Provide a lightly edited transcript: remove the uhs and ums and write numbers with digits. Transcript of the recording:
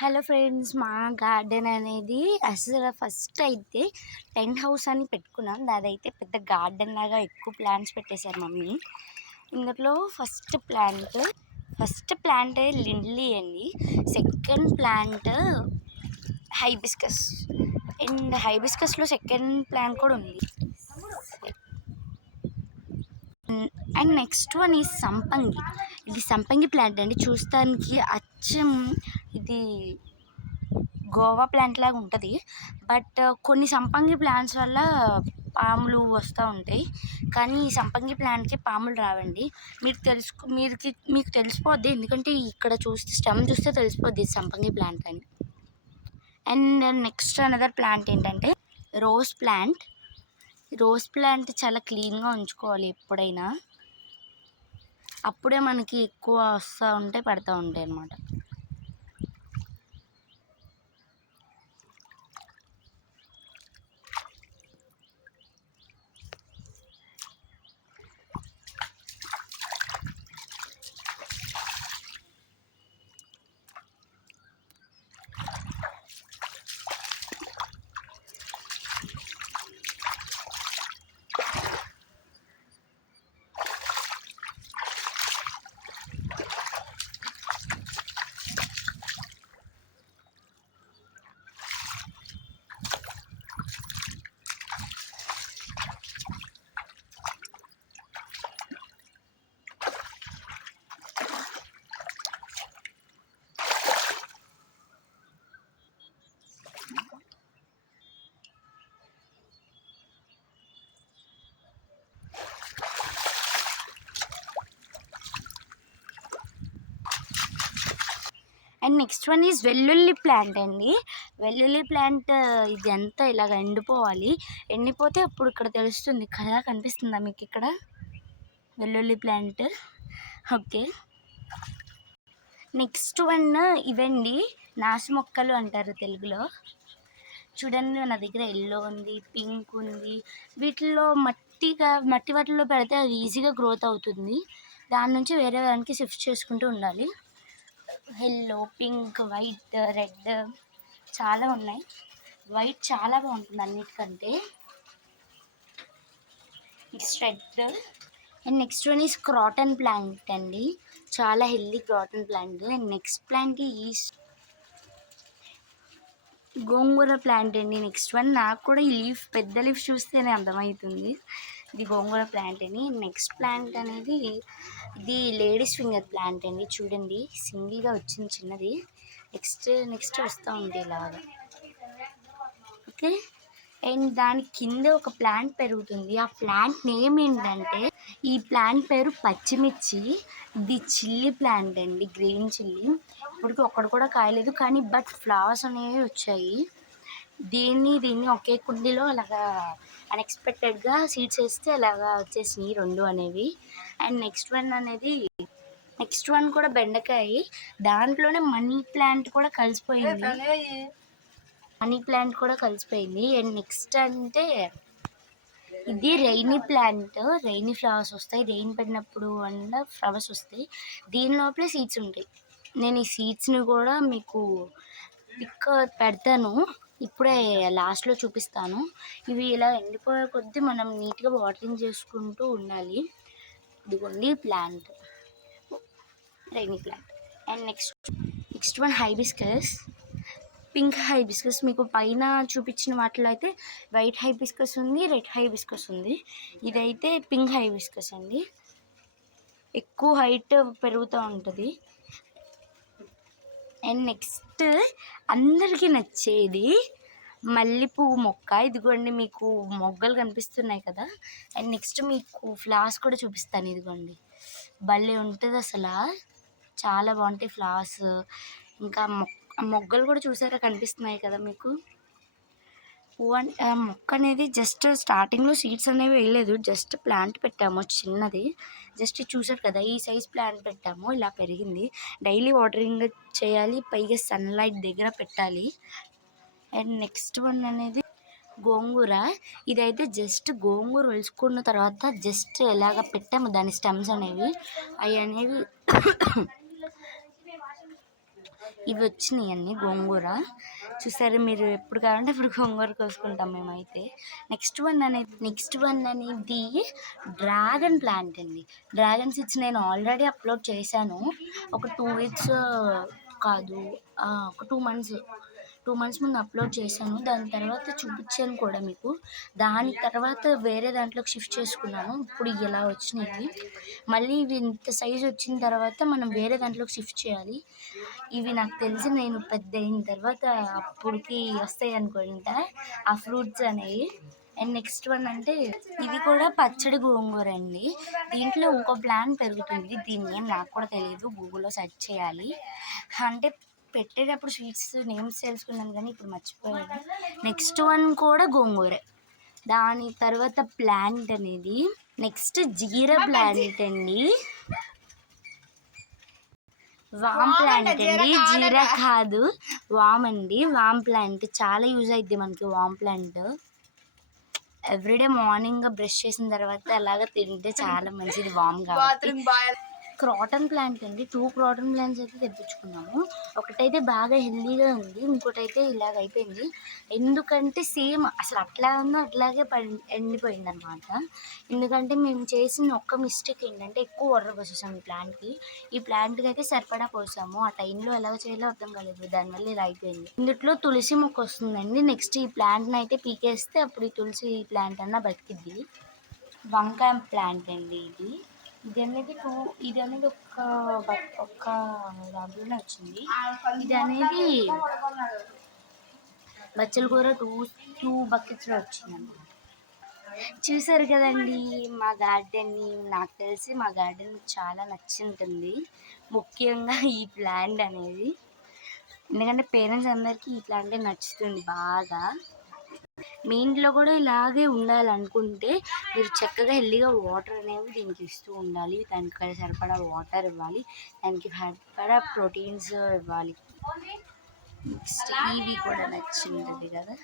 Hello friends, మా garden అనేది అసలు ఫస్ట్ అయితే టెంట్ హౌస్ అని పెట్టుకున్నాం. అదైతే పెద్ద గార్డెన్ లాగా ఎక్కువ ప్లాంట్స్ పెట్టేశారు మమ్మీ. ఇందులో ఫస్ట్ ప్లాంట్ లిండ్లీ అండి. Second plant hibiscus. అండ్ హైబిస్కస్లో సెకండ్ ప్లాంట్ కూడా ఉంది. అండ్ నెక్స్ట్ వన్ ఈ సంపంగి. ఇది సంపంగి ప్లాంట్ అండి. చూస్తానికి అచ్చం ఇది గోవా ప్లాంట్ లాగా ఉంటుంది. బట్ కొన్ని సంపంగి ప్లాంట్స్ వల్ల పాములు వస్తూ ఉంటాయి, కానీ ఈ సంపంగి ప్లాంట్కి పాములు రావండి. మీకు తెలిసిపోద్ది, ఎందుకంటే ఇక్కడ స్టెమ్ చూస్తే తెలిసిపోద్ది ఇది సంపంగి ప్లాంట్ అని. అండ్ నెక్స్ట్ అనదర్ ప్లాంట్ ఏంటంటే రోజ్ ప్లాంట్. రోజ్ ప్లాంట్ చాలా క్లీన్గా ఉంచుకోవాలి ఎప్పుడైనా, అప్పుడే మనకి ఎక్కువ వస్తూ ఉంటాయి, పడుతూ ఉంటాయి అన్నమాట. అండ్ నెక్స్ట్ వన్ ఈజ్ వెల్లుల్లి ప్లాంట్ అండి. వెల్లుల్లి ప్లాంట్ ఇది అంతా ఇలాగ ఎండిపోతే అప్పుడు ఇక్కడ తెలుస్తుంది కదా. కనిపిస్తుందా మీకు ఇక్కడ వెల్లుల్లి ప్లాంట్? ఓకే. నెక్స్ట్ వన్ ఇవండి నాసు మొక్కలు అంటారు తెలుగులో. చూడండి, నా దగ్గర ఎల్లో ఉంది, పింక్ ఉంది. వీటిల్లో మట్టి వాటిల్లో పెడితే అది ఈజీగా గ్రోత్ అవుతుంది. దాని నుంచి వేరే దానికి షిఫ్ట్ చేసుకుంటూ ఉండాలి. ఎల్లో, పింక్, వైట్, రెడ్ చాలా ఉన్నాయి. వైట్ చాలా బాగుంటుంది అన్నిటికంటే. It's red. And next one is croton plant అండి. చాలా healthy croton plant. And next plant is gongura plant అండి. నెక్స్ట్ వన్ నాకు కూడా ఈ పెద్ద లీఫ్ చూస్తేనే అర్థమవుతుంది ఇది గోంగూర ప్లాంట్ అని. నెక్స్ట్ ప్లాంట్ అనేది ఇది లేడీస్ ఫింగర్ ప్లాంట్ అండి. చూడండి, సింగిల్గా వచ్చింది చిన్నది. నెక్స్ట్ వస్తూ ఉంది ఇలాగా. ఓకే. అండ్ దాని కింద ఒక ప్లాంట్ పెరుగుతుంది. ఆ ప్లాంట్ నేమ్ ఏంటంటే, ఈ ప్లాంట్ పేరు పచ్చిమిర్చి. ఇది చిల్లీ ప్లాంట్ అండి, గ్రీన్ చిల్లీ. ఇప్పటికి ఒక్కడు కూడా కాయలేదు, కానీ బట్ ఫ్లవర్స్ అనేవి వచ్చాయి. దీన్ని ఒకే కుండీలో అలాగా అన్ఎక్స్పెక్టెడ్గా సీడ్స్ వేస్తే అలాగా వచ్చేసినాయి రెండు అనేవి. అండ్ నెక్స్ట్ వన్ కూడా బెండకాయ. దాంట్లోనే మనీ ప్లాంట్ కూడా కలిసిపోయింది. అండ్ నెక్స్ట్ అంటే ఇది రెయినీ ప్లాంట్. రెయినీ ఫ్లవర్స్ వస్తాయి, రెయిన్ పడినప్పుడు అండ్ ఫ్లవర్స్ వస్తాయి. దీని లోపలే సీడ్స్ ఉంటాయి. నేను ఈ సీడ్స్ని కూడా మీకు పిక్ పెడతాను, ఇప్పుడే లాస్ట్లో చూపిస్తాను. ఇవి ఇలా ఎండిపోయే కొద్దీ మనం నీట్గా వాటరింగ్ చేసుకుంటూ ఉండాలి. ఇదిగోండి plant, rainy plant. And next one hibiscus. Pink hibiscus. మీకు పైన చూపించిన వాటిలో అయితే వైట్ హైబిస్కస్ ఉంది, రెడ్ హైబిస్కస్ ఉంది. ఇదైతే పింక్ హైబిస్కస్ అండి. ఎక్కువ హైట్ పెరుగుతూ ఉంటుంది. అండ్ నెక్స్ట్ అందరికీ నచ్చేది మల్లెపువ్వు మొక్క. ఇదిగోండి, మీకు మొగ్గలు కనిపిస్తున్నాయి కదా. అండ్ నెక్స్ట్ మీకు ఫ్లవర్స్ కూడా చూపిస్తాను. ఇదిగోండి, భలే ఉంటుంది అసలు, చాలా బాగుంటాయి ఫ్లవర్స్. ఇంకా మొగ్గలు కూడా చూసారా, కనిపిస్తున్నాయి కదా మీకు. మొక్క అనేది జస్ట్ స్టార్టింగ్లో సీడ్స్ అనేవి వేయలేదు, జస్ట్ ప్లాంట్ పెట్టాము చిన్నది. జస్ట్ చూసారు కదా, ఈ సైజ్ ప్లాంట్ పెట్టాము, ఇలా పెరిగింది. డైలీ వాటరింగ్ చేయాలి, పైగా సన్లైట్ దగ్గర పెట్టాలి. అండ్ నెక్స్ట్ వన్ అనేది గోంగూర. ఇదైతే జస్ట్ గోంగూర ఒలుచుకున్న తర్వాత జస్ట్ ఎలాగ పెట్టాము దాని స్టెమ్స్ అనేవి ఇవి వచ్చినాయి అన్ని గోంగూర చూసారు. మీరు ఎప్పుడు కావాలంటే ఇప్పుడు గోంగూర కోసుకుంటాం మేమైతే. నెక్స్ట్ వన్ అనేది డ్రాగన్ ప్లాంట్ అండి. డ్రాగన్ సీడ్స్ నేను ఆల్రెడీ అప్లోడ్ చేశాను. ఒక 2 వీక్స్ కాదు, ఒక 2 మంత్స్ ముందు అప్లోడ్ చేశాను. దాని తర్వాత చూపించాను కూడా మీకు. దాని తర్వాత వేరే దాంట్లోకి షిఫ్ట్ చేసుకున్నాను. ఇప్పుడు ఇలా వచ్చినాయి. మళ్ళీ ఇవి ఇంత సైజు వచ్చిన తర్వాత మనం వేరే దాంట్లోకి షిఫ్ట్ చేయాలి. ఇవి నాకు తెలిసి నేను పెద్ద అయిన తర్వాత అప్పటికి వస్తాయి అనుకుంటా ఆ ఫ్రూట్స్ అనేవి. అండ్ నెక్స్ట్ వన్ అంటే ఇది కూడా పచ్చడి గోంగూర అండి. దీంట్లో ఇంకో ప్లాంట్ పెరుగుతుంది, దీన్ని ఏం నాకు కూడా తెలియదు, గూగుల్లో సెర్చ్ చేయాలి. అంటే పెట్టేటప్పుడు స్వీట్స్ నేమ్స్ తెలుసుకున్నాను కానీ ఇప్పుడు మర్చిపోయాను. నెక్స్ట్ వన్ కూడా గోంగూరే. దాని తర్వాత ప్లాంట్ అనేది నెక్స్ట్ జీరా ప్లాంట్ అండి. వామ్ ప్లాంట్ అండి, జీరా కాదు, వామ్ అండి. వామ్ ప్లాంట్ చాలా యూజ్ అవుద్ది మనకి. వామ్ ప్లాంట్ ఎవ్రీడే మార్నింగ్ బ్రష్ చేసిన తర్వాత అలాగ తింటే చాలా మంచిది వామ్ కాబట్టి. క్రాటన్ ప్లాంట్ అండి. 2 క్రాటన్ ప్లాంట్స్ అయితే తెప్పించుకున్నాము. ఒకటైతే బాగా హెల్దీగా ఉంది, ఇంకోటైతే ఇలాగ అయిపోయింది. ఎందుకంటే సేమ్ అసలు అట్లా ఉందో అట్లాగే ఎండిపోయింది అనమాట. ఎందుకంటే మేము చేసిన ఒక్క మిస్టేక్ ఏంటంటే ఎక్కువ వాటర్ పోసేసాం ఈ ప్లాంట్కి. ఈ ప్లాంట్కి అయితే సరిపడా పోసాము. ఆ టైంలో ఎలా చేయాలో అర్థం కాలేదు, దానివల్ల ఇలా అయిపోయింది. ఇందులో తులసి మొక్క వస్తుందండి. నెక్స్ట్ ఈ ప్లాంట్ని అయితే పీకేస్తే అప్పుడు ఈ తులసి ప్లాంట్ అన్న బతికిద్ది. వంకాయ ప్లాంట్ అండి ఇది. ఇది అనేది ఒక్క దాంట్లోనే వచ్చింది. ఇది అనేది బచ్చల కూర టూ బకెట్స్లో వచ్చిందన్నమాట. చూసారు కదండి మా గార్డెన్ని. నాకు తెలిసి మా గార్డెన్ చాలా నచ్చుంటుంది, ముఖ్యంగా ఈ ప్లాంట్ అనేది. ఎందుకంటే పేరెంట్స్ అందరికీ ఈ ప్లాంటే నచ్చుతుంది బాగా. మీ ఇంట్లో కూడా ఇలాగే ఉండాలనుకుంటే మీరు చక్కగా హెల్దీగా వాటర్ అనేవి దీనికి ఇస్తూ ఉండాలి. దానికి సరిపడా వాటర్ ఇవ్వాలి, దానికి సరిపడా ప్రోటీన్స్ ఇవ్వాలి. నెక్స్ట్ ఇవి కూడా నచ్చింది కదా.